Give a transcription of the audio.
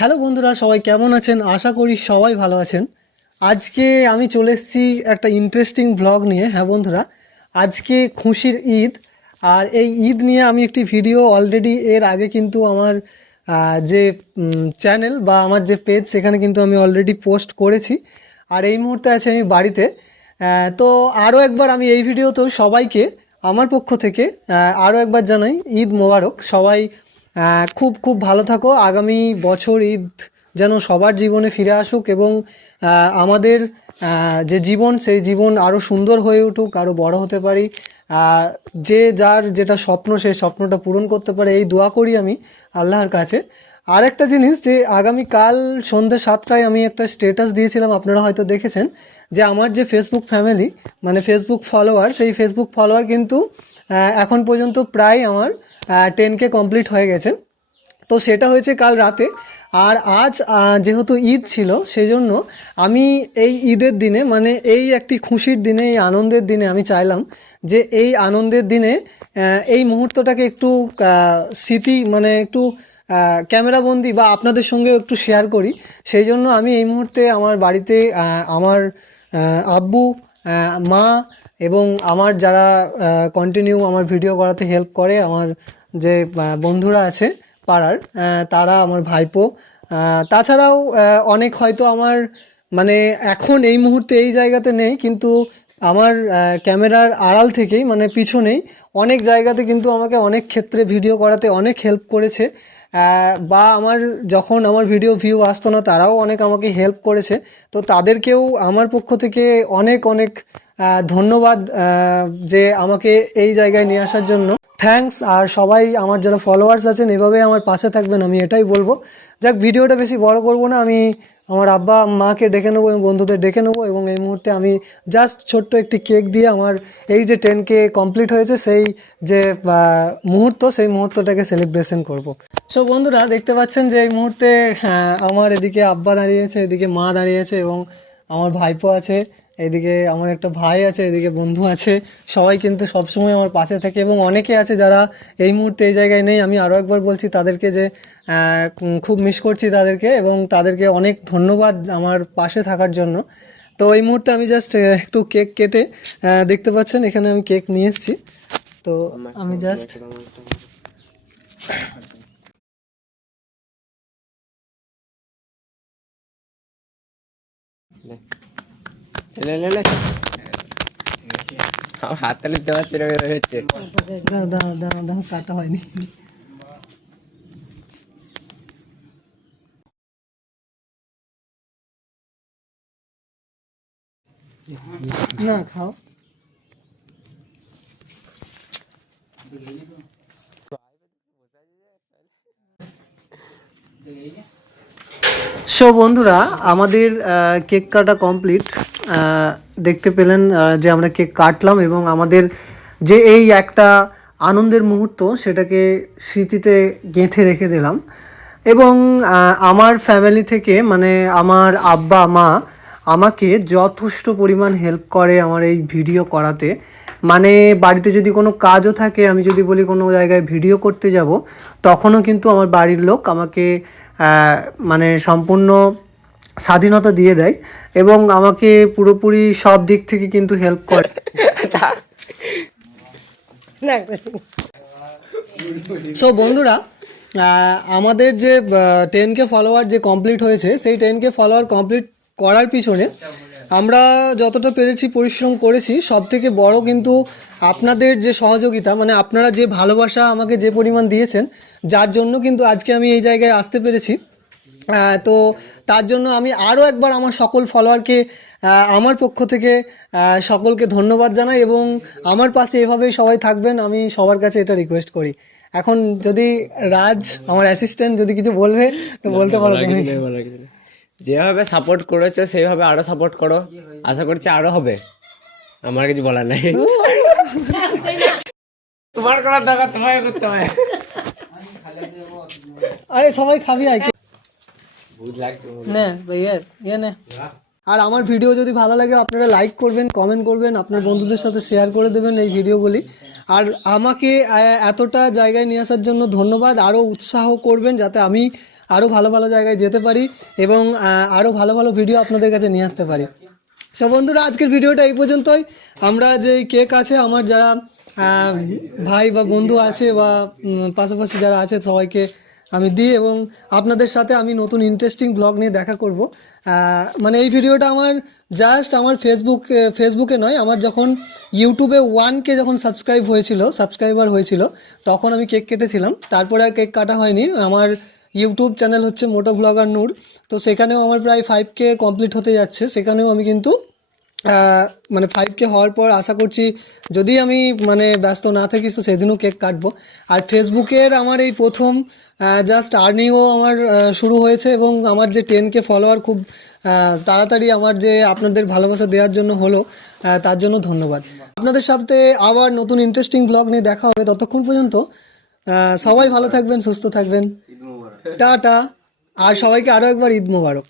Hello বন্ধুরা, সবাই কেমন আছেন? আশা করি সবাই ভালো আছেন। আজকে আমি চলে এসেছি একটা ইন্টারেস্টিং ভ্লগ নিয়ে। হ্যাঁ বন্ধুরা, আজকে খুশির ঈদ। আর এই ঈদ নিয়ে আমি একটি ভিডিও অলরেডি এর আগে কিন্তু আমার যে চ্যানেল বা আমার যে পেজ, সেখানে কিন্তু আমি অলরেডি পোস্ট করেছি। আর এই মুহূর্তে আছে আমি বাড়িতে। তো আরও একবার আমি এই ভিডিওতেও সবাইকে আমার পক্ষ থেকে আরও একবার জানাই ঈদ মোবারক। সবাই খুব খুব ভালো থাকো। আগামী বছর ঈদ যেন সবার জীবনে ফিরে আসুক এবং আমাদের যে জীবন, সেই জীবন আরও সুন্দর হয়ে উঠুক, আরও বড় হতে পারি। যে যার যেটা স্বপ্ন, সেই স্বপ্নটা পূরণ করতে পারে, এই দোয়া করি আমি আল্লাহর কাছে। আর একটা জিনিস, যে আগামীকাল সন্ধ্যে 7টায় আমি একটা স্ট্যাটাস দিয়েছিলাম, আপনারা হয়তো দেখেছেন, যে আমার যে ফেসবুক ফ্যামিলি মানে ফেসবুক ফলোয়ার, সেই ফেসবুক ফলোয়ার কিন্তু এখন পর্যন্ত প্রায় আমার 10K কমপ্লিট হয়ে গেছে। তো সেটা হয়েছে কাল রাতে। আর আজ যেহেতু ঈদ ছিল, সেই জন্য আমি এই ঈদের দিনে, মানে এই একটি খুশির দিনে, এই আনন্দের দিনে আমি চাইলাম যে এই আনন্দের দিনে এই মুহূর্তটাকে একটু স্মৃতি, মানে একটু ক্যামেরাবন্দি বা আপনাদের সঙ্গেও একটু শেয়ার করি। সেই জন্য আমি এই মুহূর্তে আমার বাড়িতে আমার আব্বু, মা এবং আমার যারা কন্টিনিউ আমার ভিডিও করাতে হেল্প করে, আমার যে বন্ধুরা আছে পাড়ার, তারা, আমার ভাইপো, তাছাড়াও অনেক হয়তো আমার, মানে এখন এই মুহূর্তে এই জায়গাতে নেই, কিন্তু আমার ক্যামেরার আড়াল থেকেই, মানে পিছনেই অনেক জায়গাতে কিন্তু আমাকে অনেক ক্ষেত্রে ভিডিও করাতে অনেক হেল্প করেছে। বা আমার যখন আমার ভিডিও ভিউ আসতো না, তারাও অনেক আমাকে হেল্প করেছে। তো তাদেরকেও আমার পক্ষ থেকে অনেক অনেক ধন্যবাদ, যে আমাকে এই জায়গায় নিয়ে আসার জন্য থ্যাঙ্কস। আর সবাই আমার যারা ফলোয়ার্স আছেন, এভাবেই আমার পাশে থাকবেন, আমি এটাই বলবো। যাক, ভিডিওটা বেশি বড় করব না, আমি আমার আব্বা মাকে ডেকে নেবো এবং বন্ধুদের ডেকে নেবো, এবং এই মুহূর্তে আমি জাস্ট ছোট্ট একটি কেক দিয়ে আমার এই যে 10K কমপ্লিট হয়েছে, সেই যে মুহূর্ত, সেই মুহূর্তটাকে সেলিব্রেশন করব। সো বন্ধুরা, দেখতে পাচ্ছেন যে এই মুহূর্তে আমার এদিকে আব্বা দাঁড়িয়েছে, এদিকে মা দাঁড়িয়েছে এবং আমার ভাইপো আছে, এদিকে আমার একটা ভাই আছে, এদিকে বন্ধু আছে। সবাই কিন্তু সবসময় আমার পাশে থাকে এবং অনেকে আছে যারা এই মুহূর্তে এই জায়গায় নেই। আমি আরও একবার বলছি তাদেরকে যে খুব মিস করছি তাদেরকে, এবং তাদেরকে অনেক ধন্যবাদ আমার পাশে থাকার জন্য। তো এই মুহূর্তে আমি জাস্ট একটু কেক কেটে, দেখতে পাচ্ছেন এখানে আমি কেক নিয়ে এসেছি। তো আমি জাস্ট হাত তালি দেওয়ার হচ্ছে। দাও দাও দাও দাও, কাটা হয়নি। না, খাও। সো বন্ধুরা, আমাদের কেক কাটা কমপ্লিট। দেখতে পেলেন যে আমরা কেক কাটলাম এবং আমাদের যে এই একটা আনন্দের মুহূর্ত, সেটাকে স্মৃতিতে গেঁথে রেখে দিলাম। এবং আমার ফ্যামিলি থেকে, মানে আমার আব্বা মা আমাকে যথেষ্ট পরিমাণ হেল্প করে আমার এই ভিডিও করাতে। মানে বাড়িতে যদি কোনো কাজও থাকে, আমি যদি বলি কোনো জায়গায় ভিডিও করতে যাব, তখনও কিন্তু আমার বাড়ির লোক আমাকে মানে সম্পূর্ণ স্বাধীনতা দিয়ে দেয় এবং আমাকে পুরোপুরি সব দিক থেকে কিন্তু হেল্প করে। সো বন্ধুরা, আমাদের যে 10K ফলোয়ার যে কমপ্লিট হয়েছে, সেই 10K ফলোয়ার কমপ্লিট করার পিছনে আমরা যতটা পেরেছি পরিশ্রম করেছি। সব থেকে বড় কিন্তু আপনাদের যে সহযোগিতা, মানে আপনারা যে ভালোবাসা আমাকে যে পরিমাণ দিয়েছেন, যার জন্য কিন্তু আজকে আমি এই জায়গায় আসতে পেরেছি। তো তার জন্য আমি আরও একবার আমার সকল ফলোয়ারকে আমার পক্ষ থেকে সকলকে ধন্যবাদ জানাই, এবং আমার পাশে এভাবেই সবাই থাকবেন, আমি সবার কাছে এটা রিকোয়েস্ট করি। এখন যদি রাজ, আমার অ্যাসিস্ট্যান্ট, যদি কিছু বলবে তো বলতে পারো তুমি। যেভাবে সাপোর্ট করেছো সেইভাবে আরো সাপোর্ট করো, আশা করছি আরো হবে। আমার কিছু বলার নাই। তোমার করার দরকার তোমাকে করতে হবে। আরে সবাই খাবি, আয় নে ভাইয়া, ইয়ে নে। আর আমার ভিডিও যদি ভালো লাগে, আপনারা লাইক করবেন, কমেন্ট করবেন, আপনার বন্ধুদের সাথে শেয়ার করে দেবেন এই ভিডিওগুলি। আর আমাকে এতটা জায়গায় নিয়ে আসার জন্য ধন্যবাদ। আরও উৎসাহ করবেন যাতে আমি আরও ভালো ভালো জায়গায় যেতে পারি এবং আরও ভালো ভালো ভিডিও আপনাদের কাছে নিয়ে আসতে পারি। সো বন্ধুরা, আজকের ভিডিওটা এই পর্যন্তই। আমরা যে কেক আছে, আমার যারা ভাই বা বন্ধু আছে বা পাশাপাশি যারা আছে সবাইকে আমি দিই এবং আপনাদের সাথে আমি নতুন ইন্টারেস্টিং ব্লগ নিয়ে দেখা করব। মানে এই ভিডিওটা আমার জাস্ট আমার ফেসবুকে নয়, আমার যখন ইউটিউবে 1K যখন সাবস্ক্রাইবার হয়েছিল তখন আমি কেক কেটেছিলাম। তারপরে আর কেক কাটা হয়নি। আমার ইউটিউব চ্যানেল হচ্ছে মোটো ব্লগার নূর, তো সেখানেও আমার প্রায় 5K কমপ্লিট হতে যাচ্ছে। সেখানেও আমি কিন্তু মানে 5K হওয়ার পর আশা করছি, যদি আমি মানে ব্যস্ত না থাকি তো সেদিনও কেক কাটবো। আর ফেসবুকের আমার এই প্রথম জাস্ট আর্নিংও আমার শুরু হয়েছে এবং আমার যে 10K ফলোয়ার খুব তাড়াতাড়ি আমার যে আপনাদের ভালোবাসা দেওয়ার জন্য হলো, তার জন্য ধন্যবাদ। আপনাদের সাথে আবার নতুন ইন্টারেস্টিং ব্লগ নিয়ে দেখা হবে। ততক্ষণ পর্যন্ত সবাই ভালো থাকবেন, সুস্থ থাকবেন, টাটা। আর সবাইকে আরও একবার ঈদ মোবারক।